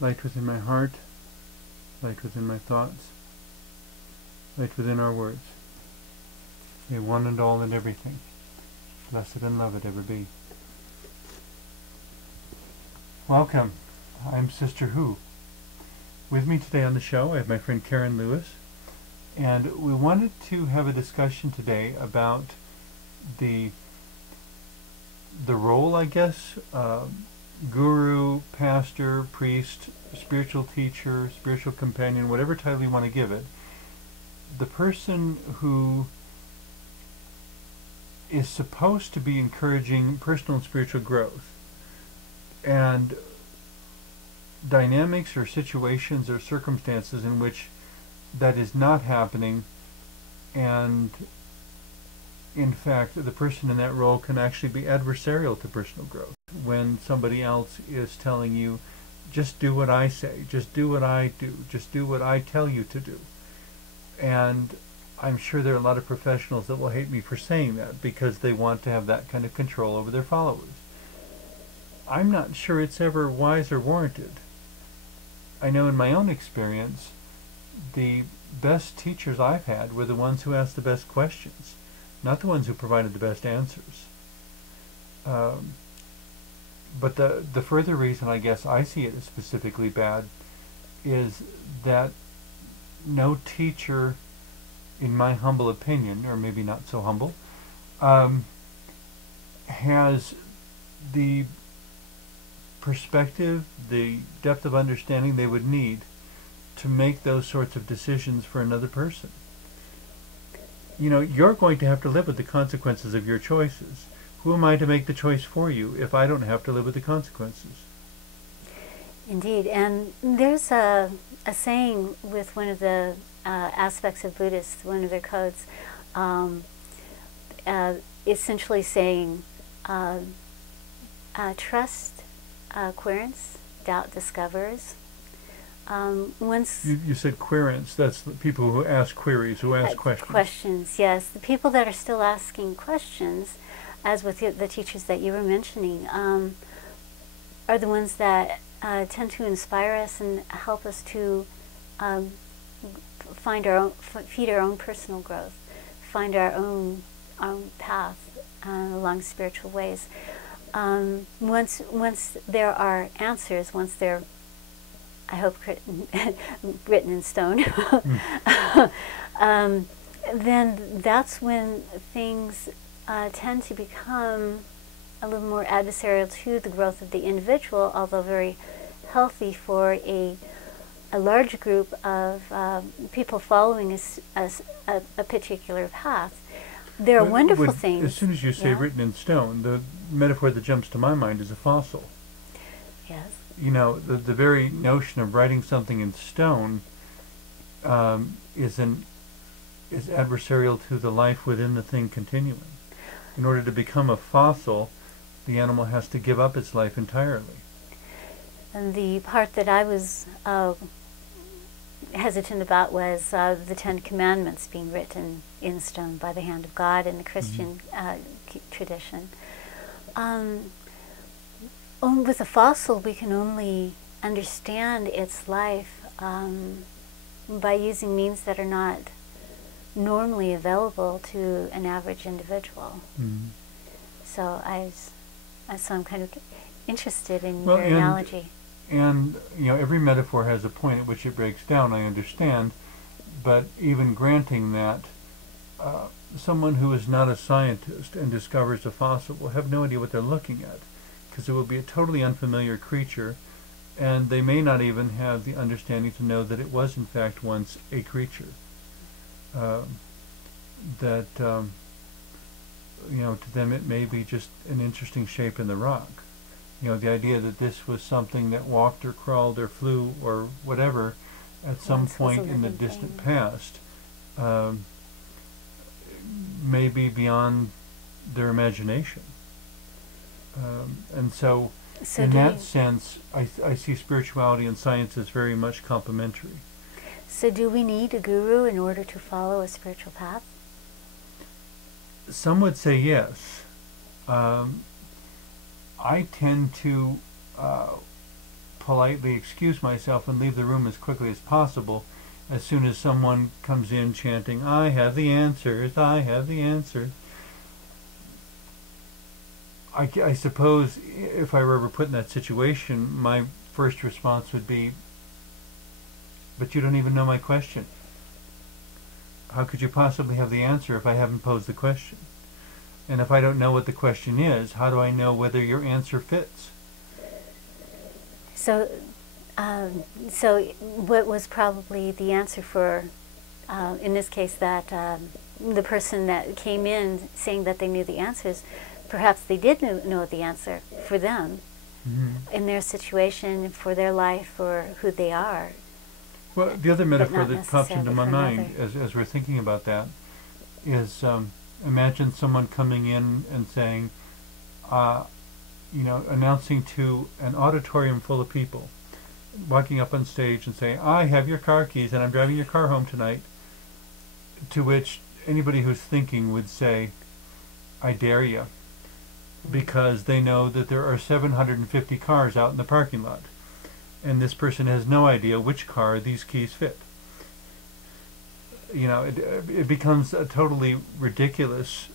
light within my heart, light within my thoughts, light within our words. May one and all and everything, blessed and loved ever be. Welcome. I'm Sister Who. With me today on the show, I have my friend Karen Lewis, and we wanted to have a discussion today about the role, I guess, guru, pastor, priest, spiritual teacher, spiritual companion, whatever title you want to give it, the person who is supposed to be encouraging personal and spiritual growth, and dynamics or situations or circumstances in which that is not happening, and in fact the person in that role can actually be adversarial to personal growth. When somebody else is telling you, just do what I say, just do what I do, just do what I tell you to do. And I'm sure there are a lot of professionals that will hate me for saying that because they want to have that kind of control over their followers. I'm not sure it's ever wise or warranted. I know in my own experience, the best teachers I've had were the ones who asked the best questions, not the ones who provided the best answers. But the further reason I guess I see it as specifically bad is that no teacher, in my humble opinion, or maybe not so humble, has the perspective, the depth of understanding they would need to make those sorts of decisions for another person. You know, you're going to have to live with the consequences of your choices. Who am I to make the choice for you if I don't have to live with the consequences? Indeed, and there's a saying with one of the aspects of Buddhists, one of their codes, essentially saying, trust querence, doubt discovers. Once you said querence, that's the people who ask queries, who ask questions. Questions, yes. The people that are still asking questions, as with the teachers that you were mentioning, are the ones that tend to inspire us and help us to find our own, feed our own personal growth, find our own path along spiritual ways. Once there are answers, once they're, I hope, written in stone, then that's when things tend to become a little more adversarial to the growth of the individual, although very healthy for a large group of people following a particular path. There are wonderful things. As soon as you say written in stone, the metaphor that jumps to my mind is a fossil. Yes. You know, the very notion of writing something in stone is adversarial to the life within the thing continuing. In order to become a fossil, the animal has to give up its life entirely. And the part that I was hesitant about was the Ten Commandments being written in stone by the hand of God in the Christian tradition. With a fossil, we can only understand its life by using means that are not normally available to an average individual. So I'm kind of interested in your analogy. And you know, every metaphor has a point at which it breaks down, I understand, but even granting that, someone who is not a scientist and discovers a fossil will have no idea what they're looking at, because it will be a totally unfamiliar creature, and they may not even have the understanding to know that it was in fact once a creature. You know, to them it may be just an interesting shape in the rock. You know, the idea that this was something that walked or crawled or flew or whatever at some point in the distant past may be beyond their imagination. And so in that sense, I see spirituality and science as very much complementary. So do we need a guru in order to follow a spiritual path? Some would say yes. I tend to politely excuse myself and leave the room as quickly as possible as soon as someone comes in chanting, "I have the answers, I have the answers." I suppose if I were ever put in that situation, my first response would be, "But you don't even know my question. How could you possibly have the answer if I haven't posed the question? And if I don't know what the question is, how do I know whether your answer fits?" So, so what was probably the answer for, in this case, that the person that came in saying that they knew the answers, perhaps they did know the answer for them, in their situation, for their life, for who they are. Well, the other metaphor that pops into my mind as we're thinking about that is, imagine someone coming in and saying, announcing to an auditorium full of people, walking up on stage and saying, "I have your car keys and I'm driving your car home tonight," to which anybody who's thinking would say, "I dare you," because they know that there are 750 cars out in the parking lot, and this person has no idea which car these keys fit. It becomes a totally ridiculous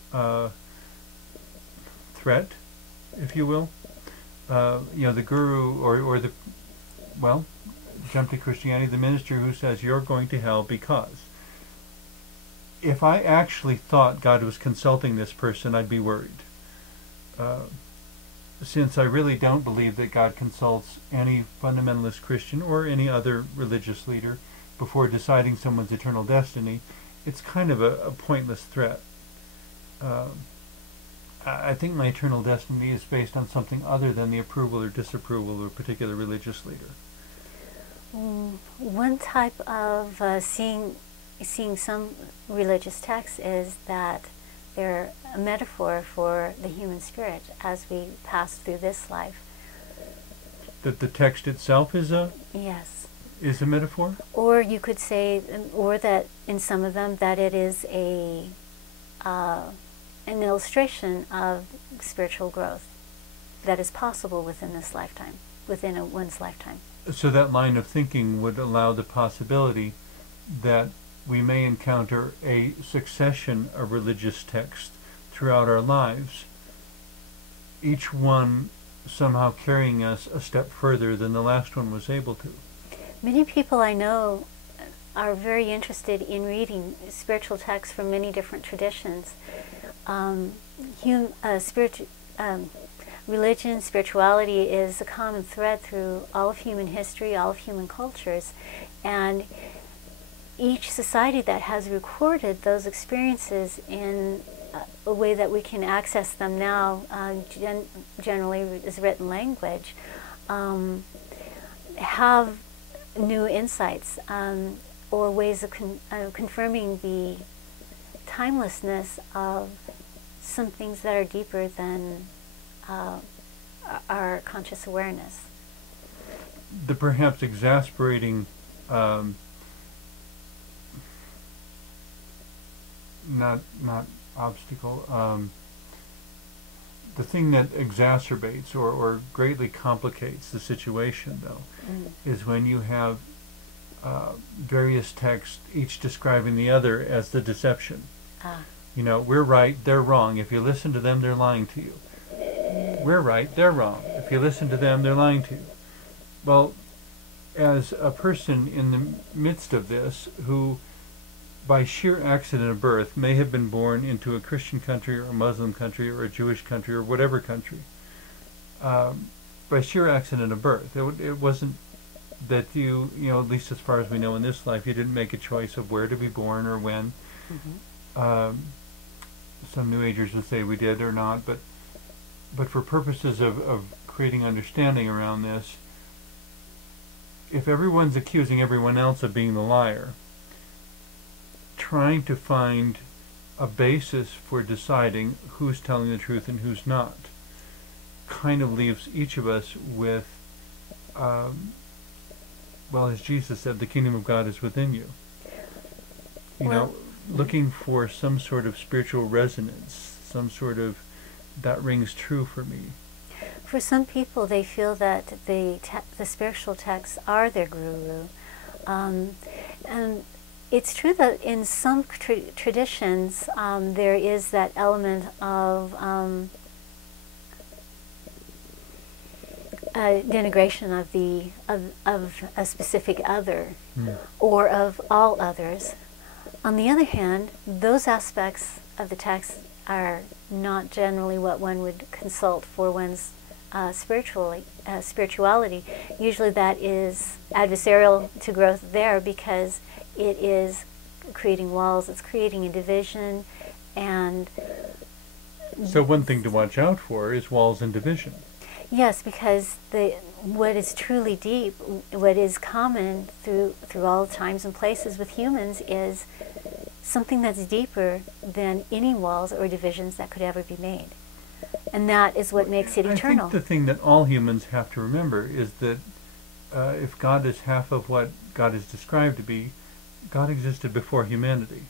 threat, if you will. The guru or jump to Christianity, the minister who says you're going to hell because. If I actually thought God was consulting this person, I'd be worried. Since I really don't believe that God consults any fundamentalist Christian or any other religious leader before deciding someone's eternal destiny, it's kind of a pointless threat. I think my eternal destiny is based on something other than the approval or disapproval of a particular religious leader. One type of seeing some religious texts is that they're a metaphor for the human spirit as we pass through this life. That the text itself is a metaphor? Or you could say, or that in some of them, that it is an illustration of spiritual growth that is possible within this lifetime, within one's lifetime. So that line of thinking would allow the possibility that we may encounter a succession of religious texts throughout our lives, each one somehow carrying us a step further than the last one was able to. Many people I know are very interested in reading spiritual texts from many different traditions. Religion, spirituality is a common thread through all of human history, all of human cultures, and each society that has recorded those experiences in a way that we can access them now, generally is written language, have new insights or ways of confirming the timelessness of some things that are deeper than our conscious awareness. The perhaps exasperating not obstacle, the thing that exacerbates or greatly complicates the situation, though, is when you have various texts, each describing the other as the deception. We're right, they're wrong. If you listen to them, they're lying to you. We're right, they're wrong. If you listen to them, they're lying to you. Well, as a person in the midst of this, who by sheer accident of birth may have been born into a Christian country or a Muslim country or a Jewish country or whatever country, by sheer accident of birth, it wasn't that you at least as far as we know in this life, you didn't make a choice of where to be born or when. Some New Agers would say we did or not, but for purposes of creating understanding around this, if everyone's accusing everyone else of being the liar, trying to find a basis for deciding who's telling the truth and who's not kind of leaves each of us with, as Jesus said, the kingdom of God is within you. Looking for some sort of spiritual resonance, some sort of, that rings true for me. For some people, they feel that the spiritual texts are their guru. And it's true that in some traditions, there is that element of denigration of a specific other, or of all others. On the other hand, those aspects of the text are not generally what one would consult for one's spirituality. Usually that is adversarial to growth there, because it is creating walls, it's creating a division, and... So one thing to watch out for is walls and division. Yes, because what is truly deep, what is common through all times and places with humans, is something that's deeper than any walls or divisions that could ever be made. And that is what makes it eternal. I think the thing that all humans have to remember is that if God is half of what God is described to be, God existed before humanity,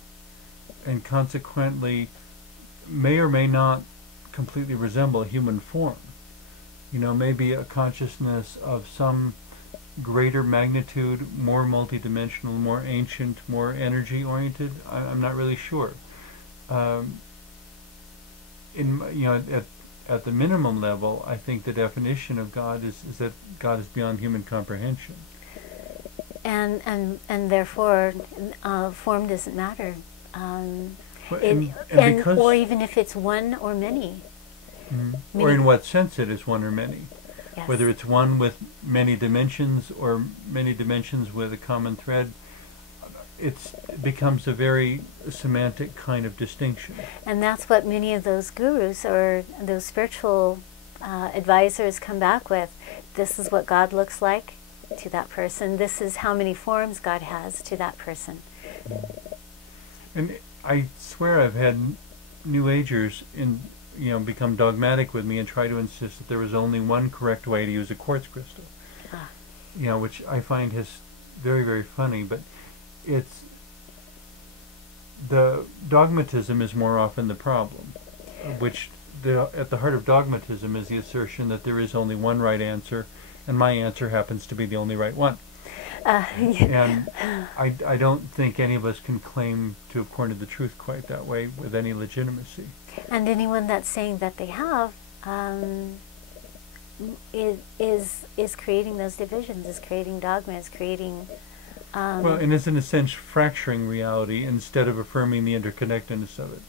and consequently may or may not completely resemble a human form. You know, maybe a consciousness of some greater magnitude, more multidimensional, more ancient, more energy-oriented. I'm not really sure. At the minimum level, I think the definition of God is that God is beyond human comprehension. And therefore, form doesn't matter. Or even if it's one or many. Mm-hmm. Or in what sense it is one or many. Yes. Whether it's one with many dimensions or many dimensions with a common thread, it becomes a very semantic kind of distinction. And that's what many of those gurus or those spiritual advisors come back with. This is what God looks like to that person. This is how many forms God has to that person. And I swear I've had New Agers become dogmatic with me and try to insist that there was only one correct way to use a quartz crystal. Which I find is very, very funny, but it's the dogmatism is more often the problem, which at the heart of dogmatism is the assertion that there is only one right answer, and my answer happens to be the only right one. And I don't think any of us can claim to have cornered the truth quite that way with any legitimacy. And anyone that's saying that they have is creating those divisions, is creating dogma, is creating... well, and is in a sense fracturing reality instead of affirming the interconnectedness of it.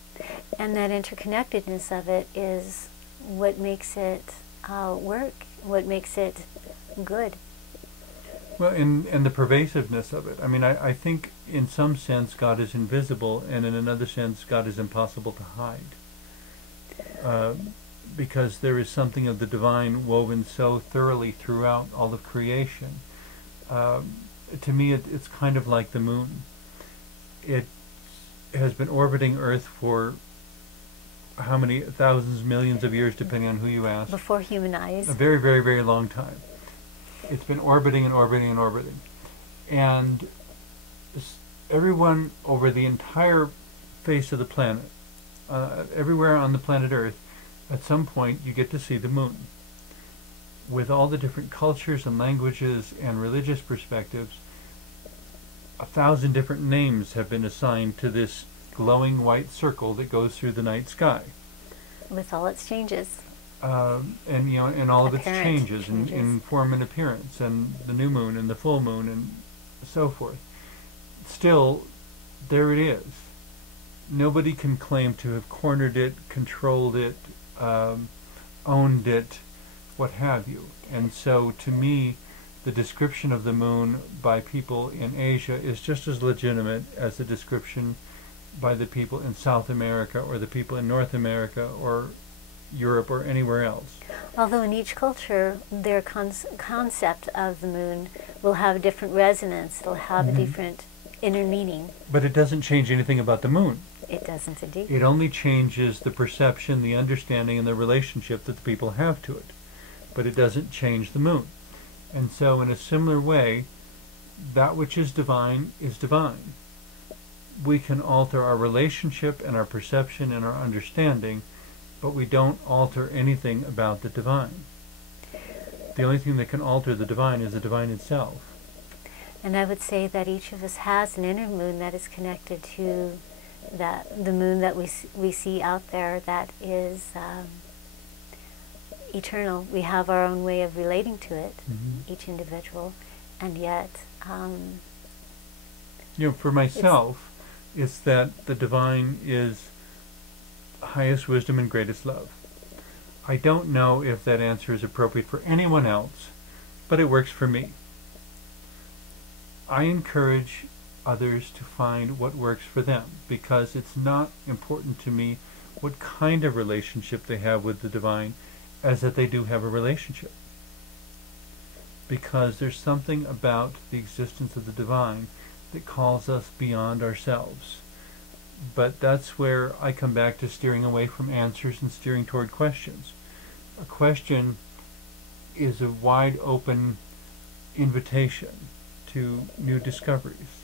And that interconnectedness of it is what makes it work, what makes it good. Well, and the pervasiveness of it. I mean, I think in some sense God is invisible, and in another sense God is impossible to hide. Because there is something of the divine woven so thoroughly throughout all of creation. To me, it's kind of like the moon. It has been orbiting Earth for how many thousands, millions of years, depending on who you ask. Before human eyes. A very, very, very long time. It's been orbiting and orbiting and orbiting. And everyone over the entire face of the planet, everywhere on the planet Earth, at some point you get to see the moon. With all the different cultures and languages and religious perspectives, 1,000 different names have been assigned to this glowing white circle that goes through the night sky. With all its changes. And all of its changes in form and appearance, and the new moon and the full moon and so forth. Still, there it is. Nobody can claim to have cornered it, controlled it, owned it, what have you. And so, to me, the description of the moon by people in Asia is just as legitimate as the description by the people in South America or the people in North America or Europe or anywhere else. Although in each culture, their concept of the moon will have a different resonance, it'll have a different inner meaning. But it doesn't change anything about the moon. It doesn't indeed. It only changes the perception, the understanding, and the relationship that the people have to it. But it doesn't change the moon. And so in a similar way, that which is divine is divine. We can alter our relationship and our perception and our understanding, but we don't alter anything about the divine. The only thing that can alter the divine is the divine itself. And I would say that each of us has an inner moon that is connected to the moon that we see out there that is eternal. We have our own way of relating to it, each individual, and yet for myself, it's that the divine is highest wisdom and greatest love. I don't know if that answer is appropriate for anyone else, but it works for me. I encourage others to find what works for them, because it's not important to me what kind of relationship they have with the divine, as that they do have a relationship. Because there's something about the existence of the divine that calls us beyond ourselves. But that's where I come back to steering away from answers and steering toward questions. A question is a wide open invitation to new discoveries.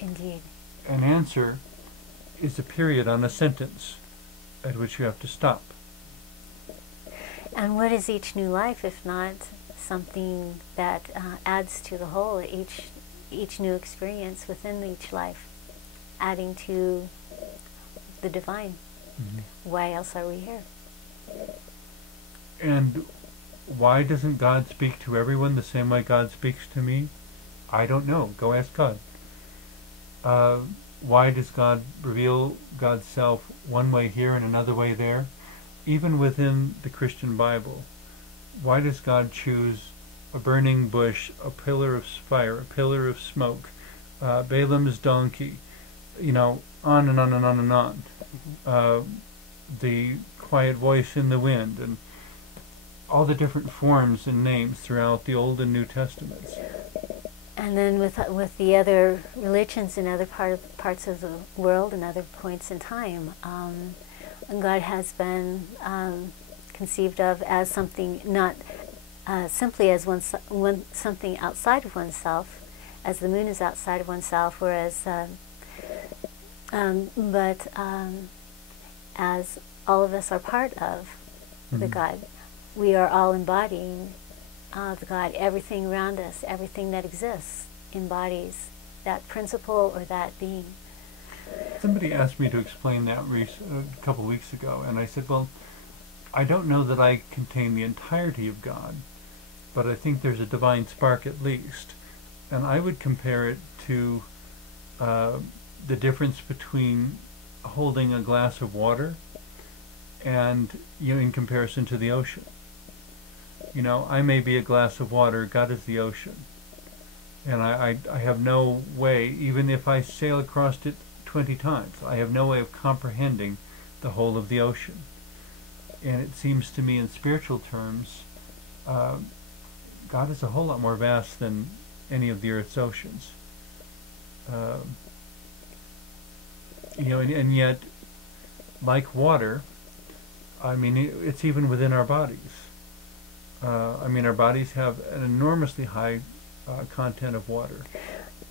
Indeed. An answer is a period on a sentence at which you have to stop. And what is each new life if not something that adds to the whole, each new experience within each life, adding to the divine? Why else are we here? And why doesn't God speak to everyone the same way God speaks to me? I don't know. Go ask God. Why does God reveal God's self one way here and another way there? Even within the Christian Bible, why does God choose a burning bush, a pillar of fire, a pillar of smoke, Balaam's donkey, on and on and on and on. The quiet voice in the wind, and all the different forms and names throughout the Old and New Testaments. And then with the other religions in other parts of the world and other points in time, God has been conceived of as something not simply as something outside of oneself, as the moon is outside of oneself, whereas but as all of us are part of the God. We are all embodying the God. Everything around us, everything that exists, embodies that principle or that being. Somebody asked me to explain that a couple of weeks ago, and I said, well, I don't know that I contain the entirety of God, but I think there's a divine spark at least. And I would compare it to the difference between holding a glass of water and, in comparison to the ocean. I may be a glass of water, God is the ocean. And I have no way, even if I sail across it 20 times, I have no way of comprehending the whole of the ocean. And it seems to me in spiritual terms, God is a whole lot more vast than any of the earth's oceans. And yet, like water, it's even within our bodies. Our bodies have an enormously high content of water.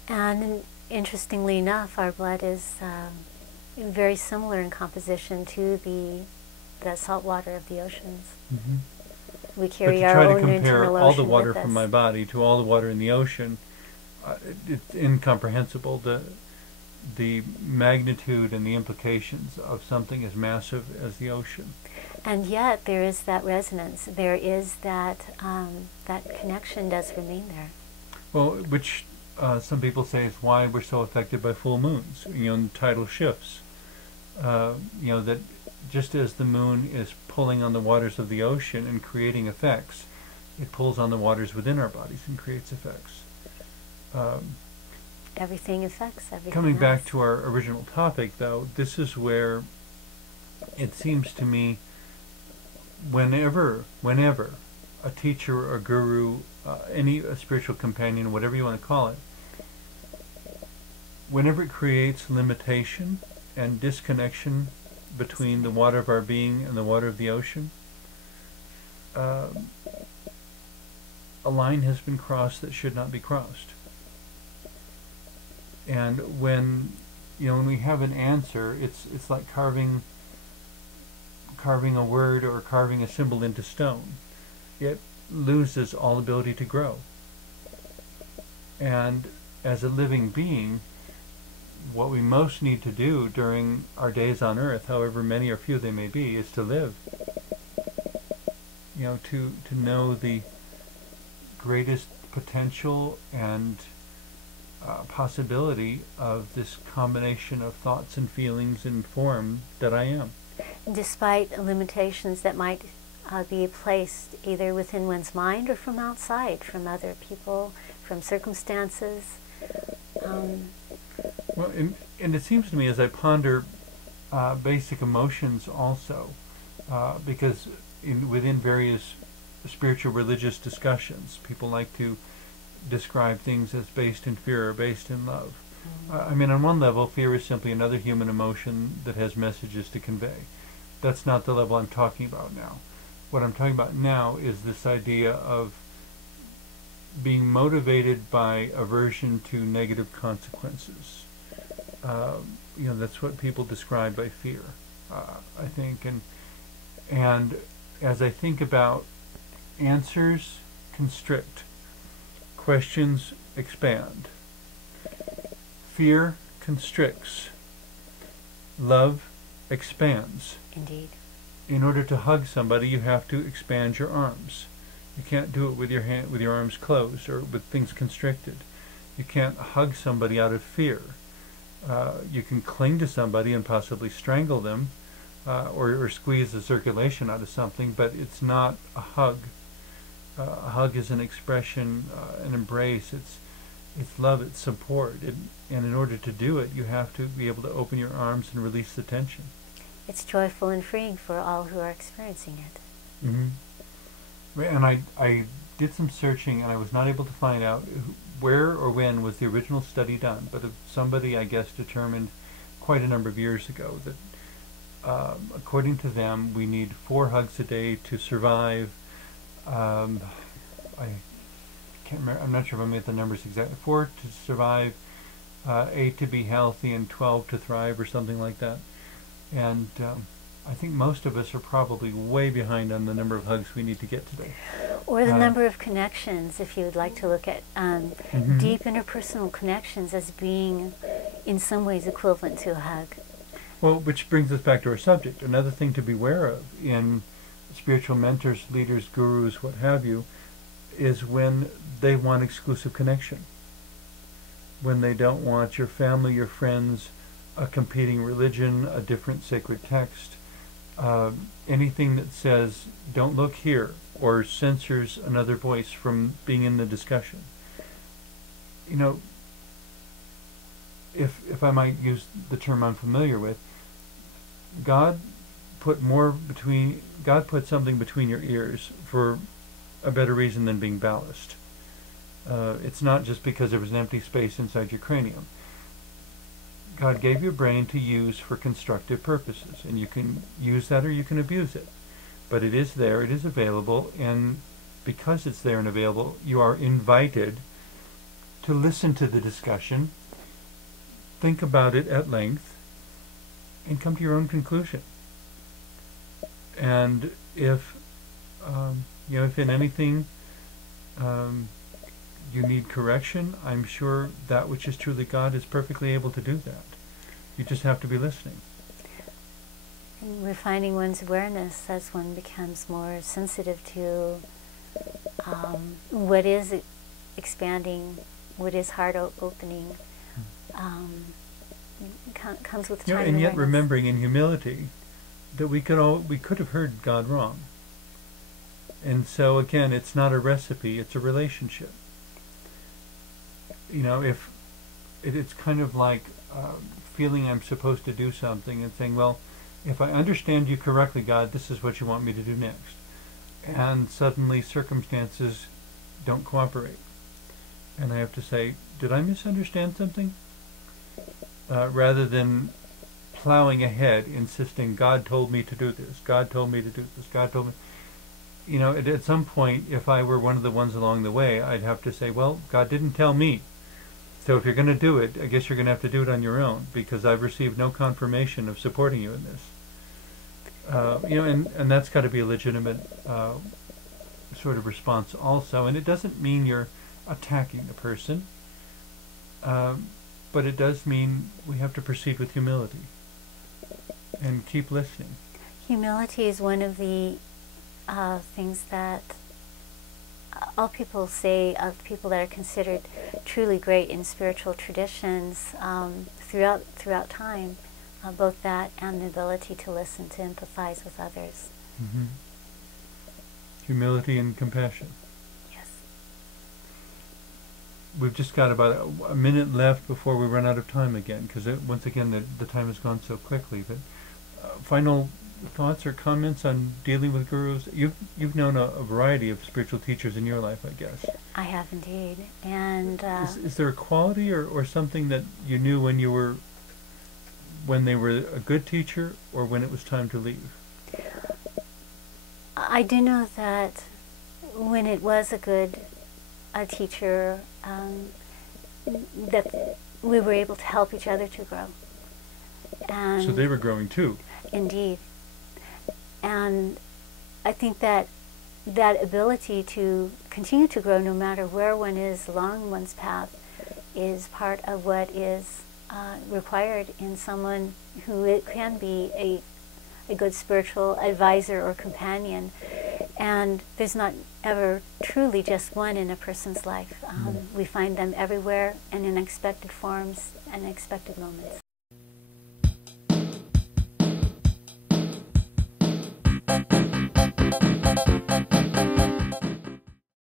And interestingly enough, our blood is very similar in composition to the salt water of the oceans. We carry our own internal ocean. But to try to compare all the water from my body to all the water in the ocean, it's incomprehensible. The magnitude and the implications of something as massive as the ocean. And yet there is that resonance. There is that connection does remain there. Well, which some people say is why we're so affected by full moons, and tidal shifts. That just as the moon is pulling on the waters of the ocean and creating effects, it pulls on the waters within our bodies and creates effects. Everything affects everything Coming else. back to our original topic, though, this is where it seems to me whenever a teacher or guru, a spiritual companion, whatever you want to call it, whenever it creates limitation and disconnection between the water of our being and the water of the ocean, a line has been crossed that should not be crossed. And when we have an answer, it's like carving a word or carving a symbol into stone. It loses all ability to grow. And as a living being, what we most need to do during our days on earth, however many or few they may be, is to live. To know the greatest potential and possibility of this combination of thoughts and feelings and form that I am. Despite limitations that might be placed either within one's mind or from outside, from other people, from circumstances. Well, and it seems to me as I ponder basic emotions also, because within various spiritual religious discussions, people like to describe things as based in fear or based in love. I mean, on one level, fear is simply another human emotion that has messages to convey. That's not the level I'm talking about now. What I'm talking about now is this idea of being motivated by aversion to negative consequences. That's what people describe by fear, I think. And as I think about answers constrict, questions expand. Fear constricts. Love expands. Indeed. In order to hug somebody, you have to expand your arms. You can't do it with your arms closed or with things constricted. You can't hug somebody out of fear. You can cling to somebody and possibly strangle them, or squeeze the circulation out of something, but it's not a hug. A hug is an expression, an embrace. It's love. It's support. And in order to do it, you have to be able to open your arms and release the tension. It's joyful and freeing for all who are experiencing it. Mm-hmm. And I did some searching, and I was not able to find out where or when was the original study done, but somebody, I guess, determined quite a number of years ago that according to them, we need 4 hugs a day to survive. I can't remember, I'm not sure if I made the numbers exactly. 4 to survive, 8 to be healthy, and 12 to thrive, or something like that. And I think most of us are probably way behind on the number of hugs we need to get today. Or the number of connections, if you would like to look at deep interpersonal connections as being in some ways equivalent to a hug. Well, which brings us back to our subject. Another thing to beware of in spiritual mentors, leaders, gurus, what have you, is when they want exclusive connection. When they don't want your family, your friends, a competing religion, a different sacred text, anything that says, don't look here, or censors another voice from being in the discussion. If I might use the term I'm familiar with, God put something between your ears for a better reason than being ballast. It's not just because there was an empty space inside your cranium. God gave you a brain to use for constructive purposes, and you can use that or you can abuse it. But it is there, it is available, and because it's there and available, you are invited to listen to the discussion, think about it at length, and come to your own conclusion. And if in anything you need correction, I'm sure that which is truly God is perfectly able to do that. You just have to be listening. And refining one's awareness as one becomes more sensitive to what is expanding, what is heart opening, comes with time. And yet awareness. remembering in humility that we could have heard God wrong. And so again, it's not a recipe, it's a relationship. If it's kind of like feeling I'm supposed to do something and saying, well, if I understand you correctly, God, this is what you want me to do next. And suddenly circumstances don't cooperate. And I have to say, did I misunderstand something? Rather than plowing ahead, insisting, God told me to do this, God told me to do this, God told me. At some point, if I were one of the ones along the way, I'd have to say, well, God didn't tell me. So if you're going to do it, I guess you're going to have to do it on your own, because I've received no confirmation of supporting you in this. And that's got to be a legitimate sort of response also. And it doesn't mean you're attacking the person, but it does mean we have to proceed with humility and keep listening. Humility is one of the things that all people say of people that are considered truly great in spiritual traditions throughout time, both that and the ability to listen, to empathize with others. Mm-hmm. Humility and compassion. Yes. We've just got about a minute left before we run out of time again, because once again the time has gone so quickly. But final thoughts or comments on dealing with gurus? You've known a variety of spiritual teachers in your life, I guess. I have indeed. And is there a quality or something that you knew when they were a good teacher, or when it was time to leave? I do know that when it was a good teacher, that we were able to help each other to grow. And so they were growing too. Indeed. And I think that ability to continue to grow no matter where one is along one's path is part of what is required in someone who it can be a good spiritual advisor or companion. And there's not ever truly just one in a person's life. We find them everywhere and in unexpected forms and unexpected moments.